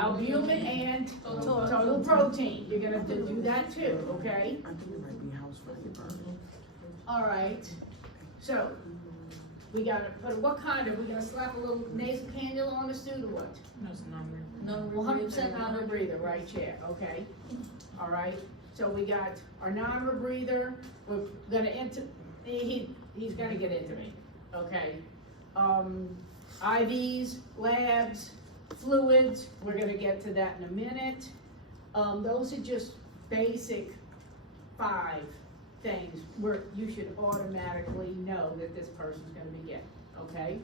albumin and total protein. You're gonna do that too, okay? I think it might be house fire burn. All right, so we gotta put, what kind of, we gonna slap a little nasal cannula on the student or what? Well, 100% non-rebreather, right, chair, okay. All right, so we got our non-rebreather, we're gonna he's gonna get into me, okay. IVs, labs, fluids, we're gonna get to that in a minute. Those are just basic 5 things where you should automatically know that this person's gonna be getting, okay?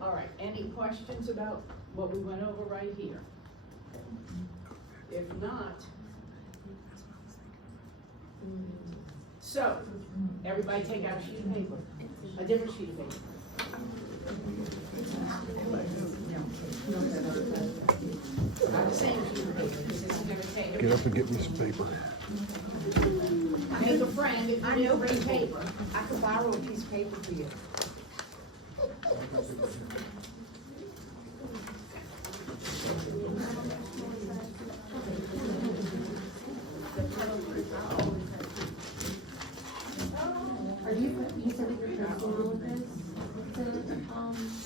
All right, any questions about what we went over right here? If not, so, everybody take out a sheet of paper, a different sheet of paper. Not the same sheet of paper, because this is gonna take. Get up and get me some paper. Make a friend if you need bring paper. I could borrow a piece of paper for you. Are you said that you're comfortable with this?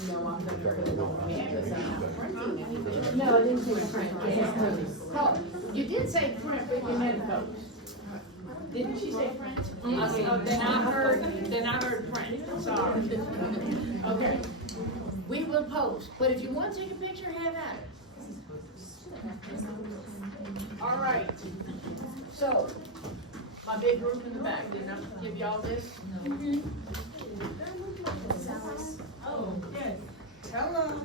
No, I'm gonna put it on campus, I'm not printing anything. No, I didn't say print. Oh, you did say print, but you meant post. Didn't she say print? Okay, then I heard print, sorry. Okay, we will post, but if you want to take a picture, have at it. All right, so, my big group in the back, didn't I give y'all this? Oh, good. Hello.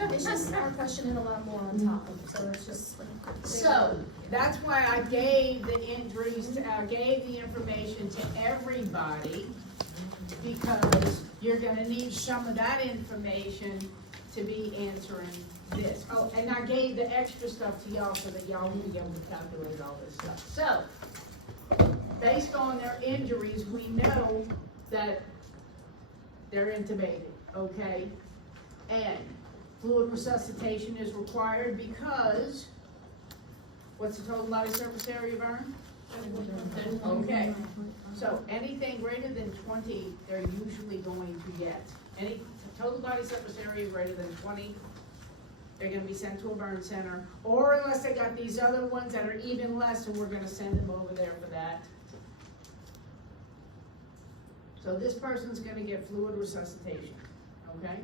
It's just our question and a lot more on top, so it's just like. So, that's why I gave the injuries, I gave the information to everybody, because you're gonna need some of that information to be answering this. Oh, and I gave the extra stuff to y'all so that y'all will be able to calculate all this stuff. So, based on their injuries, we know that they're intubated, okay? And fluid resuscitation is required because, what's the total body surface area burn? Okay, so anything greater than 20, they're usually going to get. Any total body surface area greater than 20, they're gonna be sent to a burn center, or unless they got these other ones that are even less, and we're gonna send them over there for that. So this person's gonna get fluid resuscitation, okay?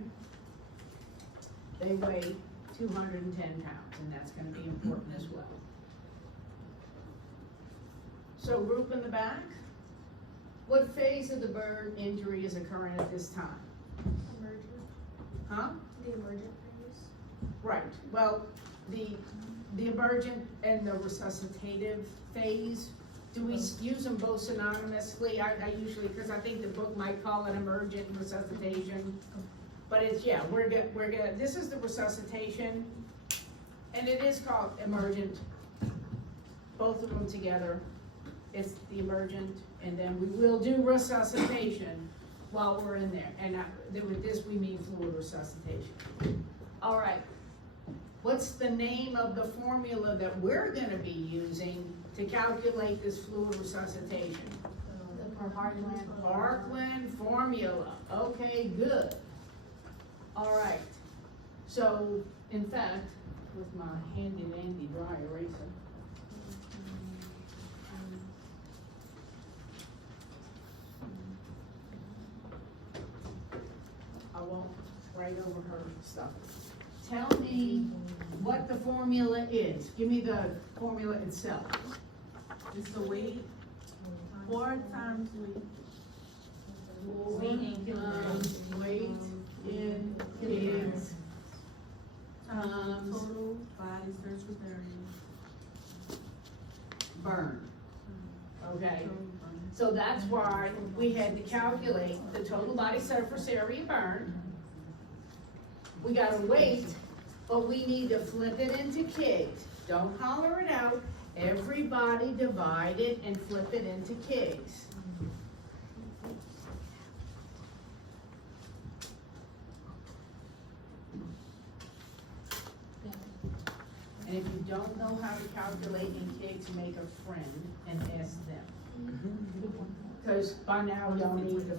They weigh 210 pounds, and that's gonna be important as well. So group in the back, what phase of the burn injury is occurring at this time? Emergent, Huh? the emergent phase. Right, well, the emergent and the resuscitative phase, do we use them both synonymously? I usually, because I think the book might call it emergent resuscitation, but it's, yeah, we're gonna, this is the resuscitation, and it is called emergent, both of them together. It's the emergent, and then we will do resuscitation while we're in there, and with this, we mean fluid resuscitation. All right, what's the name of the formula that we're gonna be using to calculate this fluid resuscitation? The Parkland formula, okay, good. All right, so, in fact, with my handy dandy dry eraser, I won't write over her stuff. Tell me what the formula is. Give me the formula itself. It's the weight, 4 times weight. Weight in kilograms. Weight in kilograms. Total body surface area. Burn. Okay, so that's why we had to calculate the total body surface area burned. We got a weight, but we need to flip it into kigs. Don't holler it out. Everybody divide it and flip it into kigs. And if you don't know how to calculate in KIGS, make a friend and ask them. Cause by now y'all need the,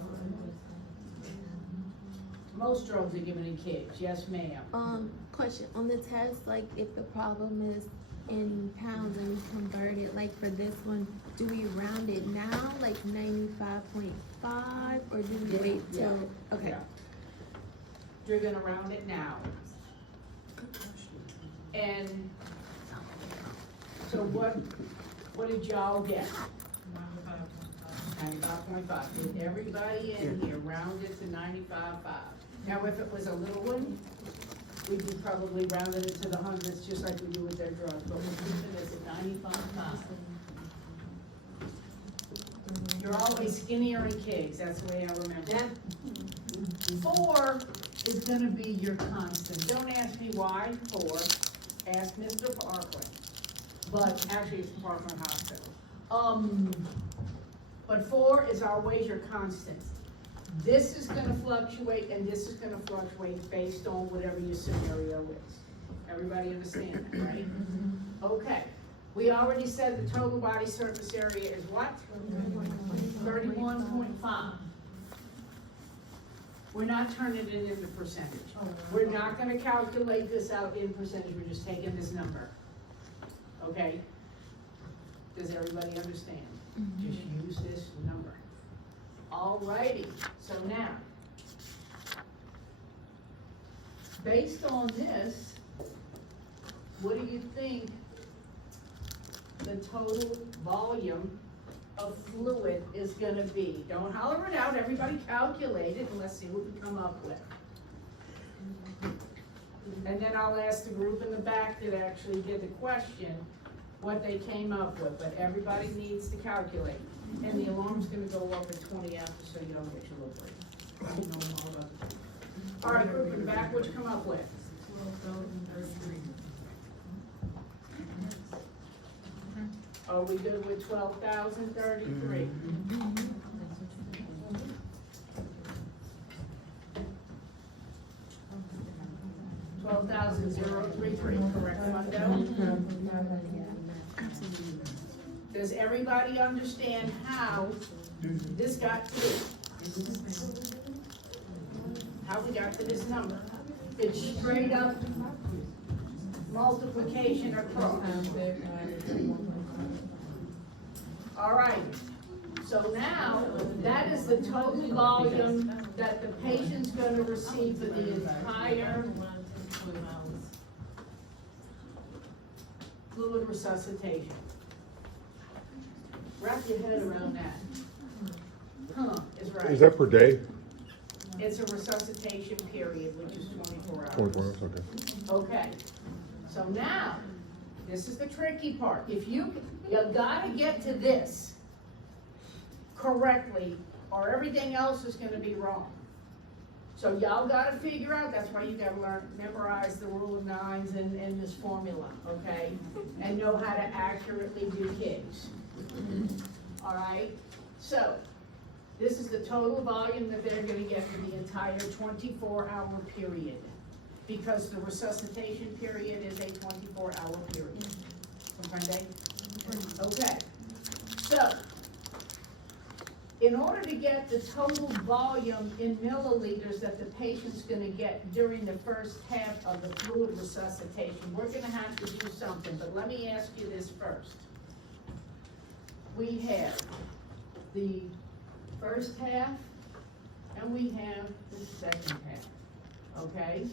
most drugs are given in KIGS, yes ma'am. Question, on the test, like, if the problem is in pounds and we convert it, like for this one, do we round it now, like 95.5, or do we wait till, okay. Yeah. You're gonna round it now. And so what did y'all get? 95.5. Did everybody in here round it to 95.5? Now, if it was a little one, we could probably round it to the hundreds, just like we do with their drugs, but we're keeping this at 95.5. You're always skinnier in KIGS, that's the way I remember. 4 is gonna be your constant. Don't ask me why 4, ask Mr. Parkland. But actually, it's Parkland Hospital. But 4 is always your constant. This is gonna fluctuate and this is gonna fluctuate based on whatever your scenario is. Everybody understand that, right? Okay, we already said the total body surface area is what? 31.5. We're not turning it into percentage. We're not gonna calculate this out in percentage, we're just taking this number. Okay? Does everybody understand? Just use this number. Alrighty, so now, based on this, what do you think the total volume of fluid is gonna be? Don't holler it out, everybody calculate it, and let's see what we come up with. And then I'll ask the group in the back that actually did the question what they came up with, but everybody needs to calculate. And the alarm's gonna go off at 20 after, so you don't get your little break. You know all about it. All right, group in the back, what you come up with? 12,033. Are we good with 12,033? $12,033, correct, Mundo? Does everybody understand how this got to this? How we got to this number? It's straight up multiplication across. All right, so now that is the total volume that the patient's gonna receive for the entire fluid resuscitation. Wrap your head around that. Is right. Is that per day? It's a resuscitation period, which is 24 hours. 24 hours, okay. Okay, so now, this is the tricky part. If you gotta get to this correctly, or everything else is gonna be wrong. So y'all gotta figure out, that's why you gotta learn, memorize the rule of nines and this formula, okay? And know how to accurately do KIGS. All right, so this is the total volume that they're gonna get for the entire 24-hour period, because the resuscitation period is a 24-hour period. Comprende? Okay, so in order to get the total volume in milliliters that the patient's gonna get during the first half of the fluid resuscitation, we're gonna have to do something, but let me ask you this first. We have the first half, and we have the second half, okay?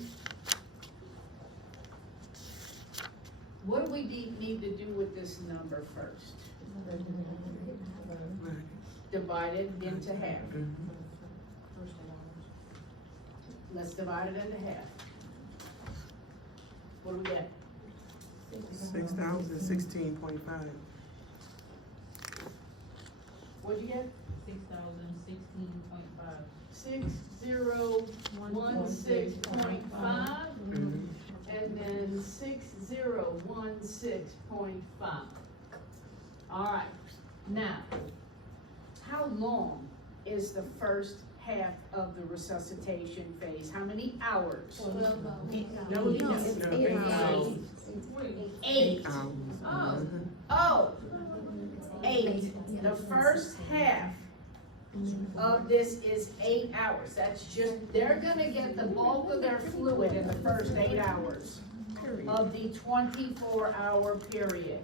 What do we need to do with this number first? Divide it into half. Let's divide it into half. What do we get? 6,016.5. What'd you get? 6,016.5. 6016.5, and then 6016.5. All right, now, how long is the first half of the resuscitation phase? How many hours? No, No, it's 8 hours. 8 8. Oh, 8. The first half of this is 8 hours. That's just, they're gonna get the bulk of their fluid in the first 8 hours of the 24-hour period.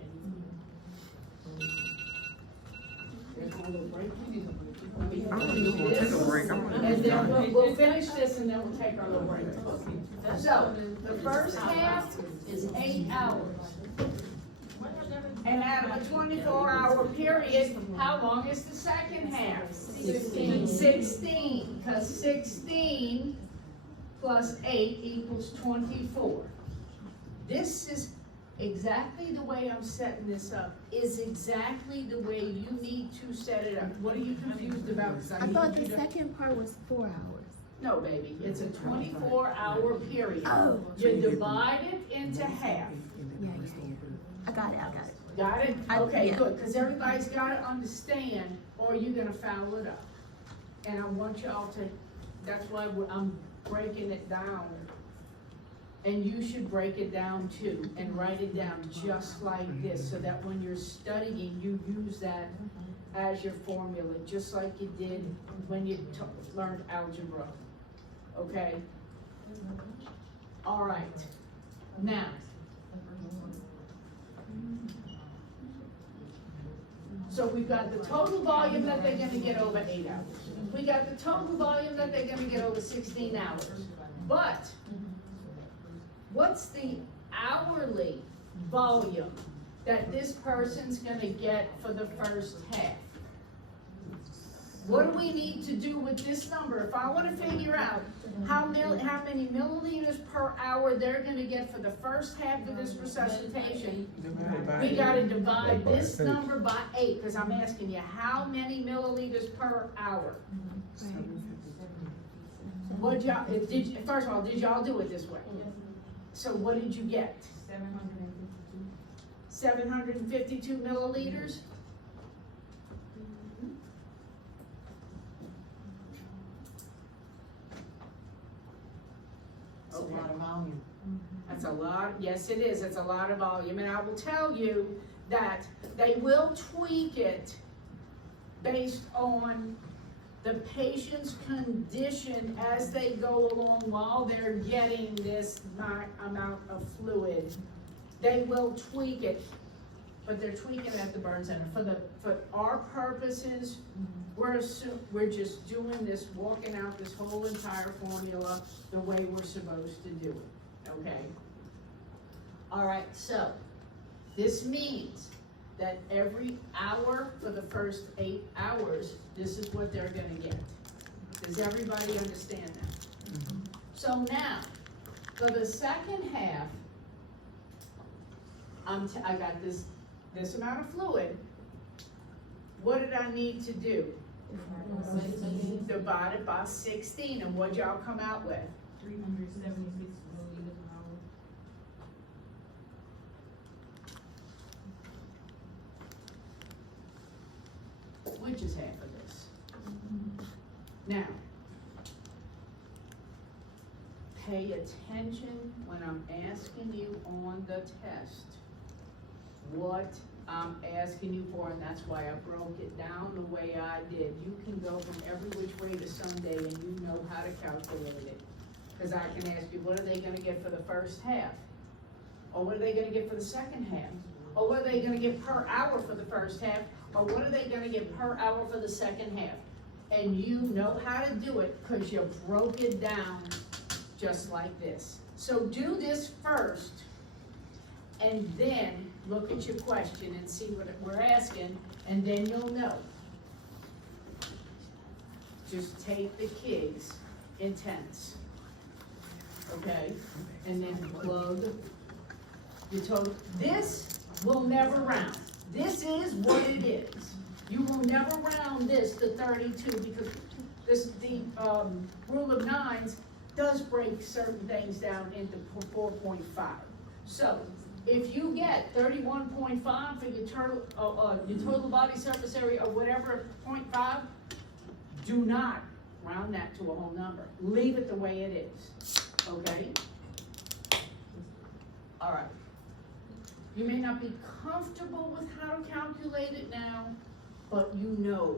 I'm gonna take a break. I'm gonna And then we'll finish this and then we'll take our little break. So, the first half is 8 hours. And out of a 24-hour period, how long is the second half? 16, because 16 plus 8 equals 24. This is exactly the way I'm setting this up, is exactly the way you need to set it up. What are you confused about? 'Cause I need thought the you to- second part was 4 hours. No, baby, it's a 24-hour period. Oh. You divide it into half. Yeah. I got it. Got it? I- Okay, yeah. good, because everybody's gotta understand, or you're gonna foul it up. And I want y'all to, that's why I'm breaking it down. And you should break it down too, and write it down just like this, so that when you're studying, you use that as your formula, just like you did when you learned algebra, okay? All right, now. So we've got the total volume that they're gonna get over 8 hours. We got the total volume that they're gonna get over 16 hours. But what's the hourly volume that this person's gonna get for the first half? What do we need to do with this number? If I wanna figure out how many milliliters per hour they're gonna get for the first half of this resuscitation, we gotta divide this number by 8, because I'm asking you, how many milliliters per hour? What y'all, first of all, did y'all do it this way? So what did you get? 752 milliliters? That's a lot of volume. That's a lot, yes it is, it's a lot of volume, and I will tell you that they will tweak it based on the patient's condition as they go along while they're getting this amount of fluid. They will tweak it, but they're tweaking it at the burn center. For our purposes, we're just doing this, walking out this whole entire formula the way we're supposed to do it, okay? All right, so this means that every hour for the first 8 hours, this is what they're gonna get. Does everybody understand that? So now, for the second half, I got this amount of fluid. What did I need to do? Divide it by 16, and what'd y'all come out with? 376 milliliters an hour. Which is half of this. Now, pay attention when I'm asking you on the test what I'm asking you for, and that's why I broke it down the way I did. You can go from every which way to Sunday and you know how to calculate it. Because I can ask you, what are they gonna get for the first half? Or what are they gonna get for the second half? Or what are they gonna get per hour for the first half? Or what are they gonna get per hour for the second half? And you know how to do it because you broke it down just like this. So do this first, and then look at your question and see what we're asking, and then you'll know. Just take the Kiggs Intense, okay? And then plug your total. This will never round. This is what it is. You will never round this to 32 because the rule of nines does break certain things down into 4.5. So if you get 31.5 for your total body surface area or whatever, 0.5, do not round that to a whole number. Leave it the way it is, okay? All right. You may not be comfortable with how to calculate it now, but you know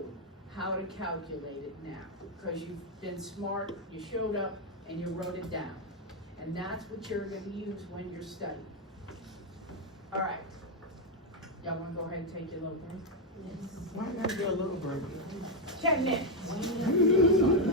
how to calculate it now, because you've been smart, you showed up, and you wrote it down. And that's what you're gonna use when you're studying. All right. Y'all wanna go ahead and take your little break? Why gotta be a little break? 10 minutes.